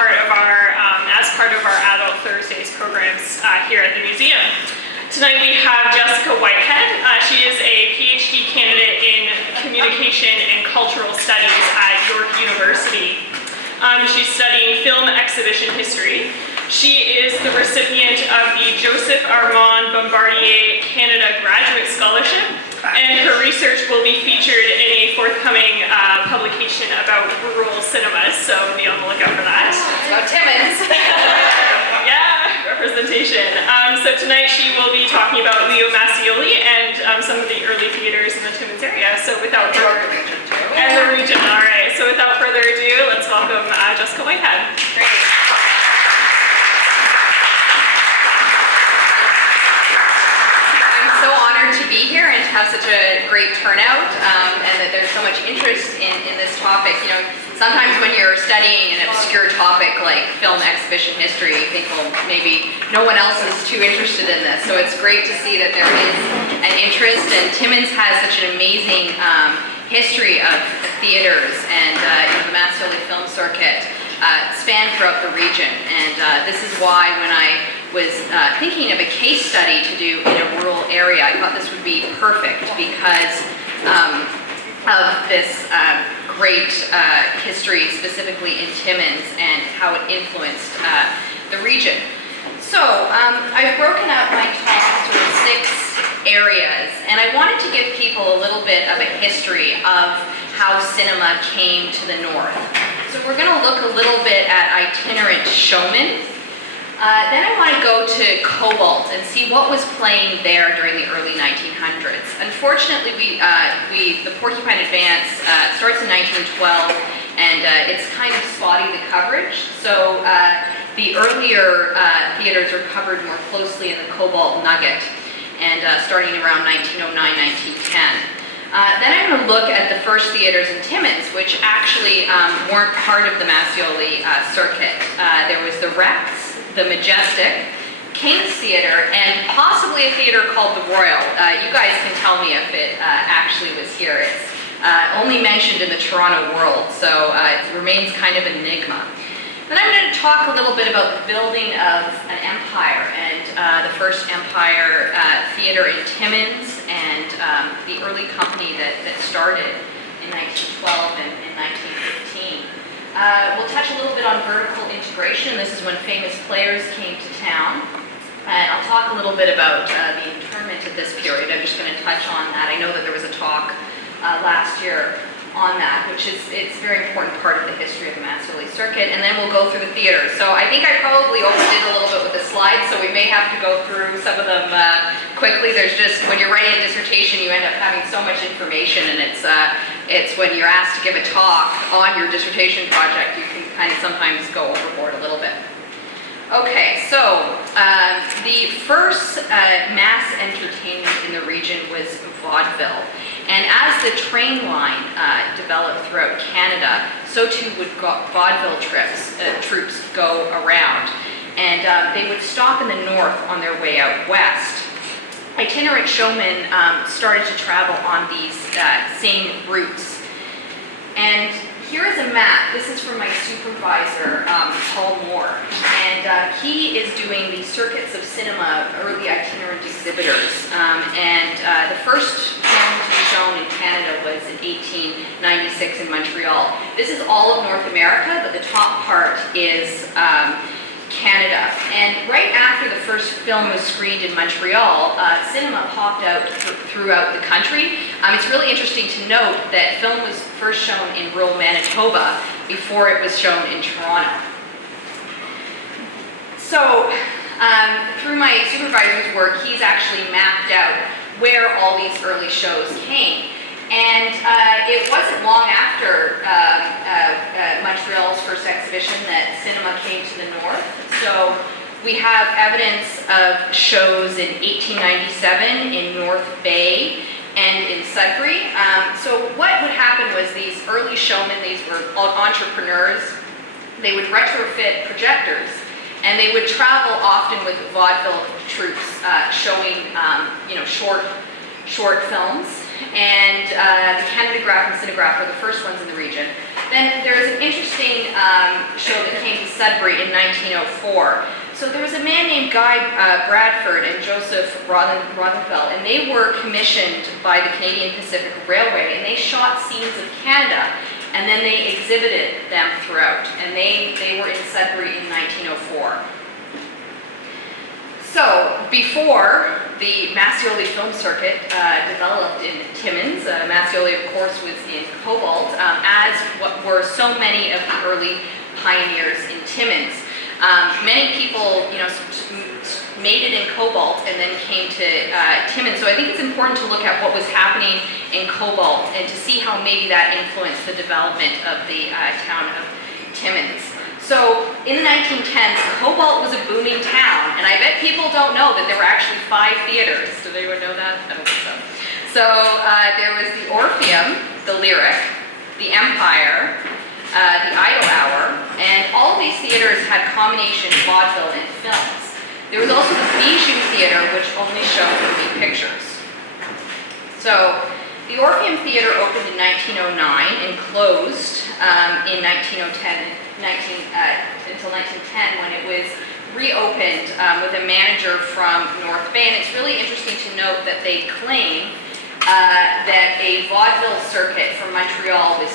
as part of our Adult Thursdays programs here at the museum. Tonight we have Jessica Whitehead. She is a PhD candidate in Communication and Cultural Studies at York University. She's studying film exhibition history. She is the recipient of the Joseph Armand Bombardier Canada Graduate Scholarship, and her research will be featured in a forthcoming publication about rural cinemas, so be on the lookout for that. About Timmins. Yeah, representation. So tonight she will be talking about Leo Mascioli and some of the early theaters in the Timmins area. So without further ado, and the region, all right. So without further ado, let's welcome Jessica Whitehead. Great. So honored to be here and to have such a great turnout, and that there's so much interest in this topic. You know, sometimes when you're studying an obscure topic like film exhibition history, you think, well, maybe no one else is too interested in this. So it's great to see that there is an interest, and Timmins has such an amazing history of theaters, and the Mascioli film circuit span throughout the region. And this is why when I was thinking of a case study to do in a rural area, I thought this would be perfect because of this great history, specifically in Timmins, and how it influenced the region. So I've broken up my talk into 6 areas, and I wanted to give people a little bit of a history of how cinema came to the north. So we're going to look a little bit at itinerant showmen. Then I want to go to Cobalt and see what was playing there during the early 1900s. Unfortunately, the Porcupine Advance starts in 1912, and it's kind of spotty, the coverage. So the earlier theaters are covered more closely in the Cobalt Nugget, and starting around 1909, 1910. Then I'm going to look at the first theaters in Timmins, which actually weren't part of the Mascioli circuit. There was the Rex, the Majestic, King's Theatre, and possibly a theater called the Royal. You guys can tell me if it actually was here. It's only mentioned in the Toronto World, so it remains kind of an enigma. Then I'm going to talk a little bit about the building of an empire, and the first Empire Theatre in Timmins, and the early company that started in 1912 and in 1915. We'll touch a little bit on vertical integration. This is when famous players came to town. And I'll talk a little bit about the internment of this period. I'm just going to touch on that. I know that there was a talk last year on that, which it's a very important part of the history of the Mascioli circuit, and then we'll go through the theater. So I think I probably overdid a little bit with the slides, so we may have to go through some of them quickly. There's just, when you're writing a dissertation, you end up having so much information, and it's when you're asked to give a talk on your dissertation project, you can kind of sometimes go overboard a little bit. Okay, so the first mass entertainment in the region was vaudeville. And as the train line developed throughout Canada, so too would vaudeville troops go around. And they would stop in the north on their way out west. Itinerant showmen started to travel on these same routes. And here is a map. This is from my supervisor, Paul Moore. And he is doing the circuits of cinema of early itinerant exhibitors. The first film to be shown in Canada was in 1896 in Montreal. This is all of North America, but the top part is Canada. And right after the first film was screened in Montreal, cinema popped out throughout the country. It's really interesting to note that film was first shown in rural Manitoba before it was shown in Toronto. So through my supervisor's work, he's actually mapped out where all these early shows came. And it wasn't long after Montreal's first exhibition that cinema came to the north. So we have evidence of shows in 1897 in North Bay and in Sudbury. So what would happen was these early showmen, these were entrepreneurs, they would retrofit projectors, and they would travel often with vaudeville troupes showing short films. And the Canadagraph and Cinegraph were the first ones in the region. Then there was an interesting show that came to Sudbury in 1904. So there was a man named Guy Bradford and Joseph Rothenfeld, and they were commissioned by the Canadian Pacific Railway, and they shot scenes of Canada, and then they exhibited them throughout, and they were in Sudbury in 1904. So, before the Mascioli film circuit developed in Timmins, Mascioli, of course, was in cobalt, as what were so many of the early pioneers in Timmins. Many people, made it in cobalt and then came to Timmins. So I think it's important to look at what was happening in cobalt and to see how maybe that influenced the development of the town of Timmins. So in the 1910s, Cobalt was a booming town, and I bet people don't know that there were actually 5 theaters. Did anyone know that? I don't think so. So there was the Orpheum, the Lyric, the Empire, the Idle Hour, and all these theaters had combination vaudeville and films. There was also the Bijou Theater, which only showed moving pictures. So the Orpheum Theater opened in 1909 and closed in 1910. Until 1910, when it was reopened with a manager from North Bay. And it's really interesting to note that they claim that a vaudeville circuit from Montreal was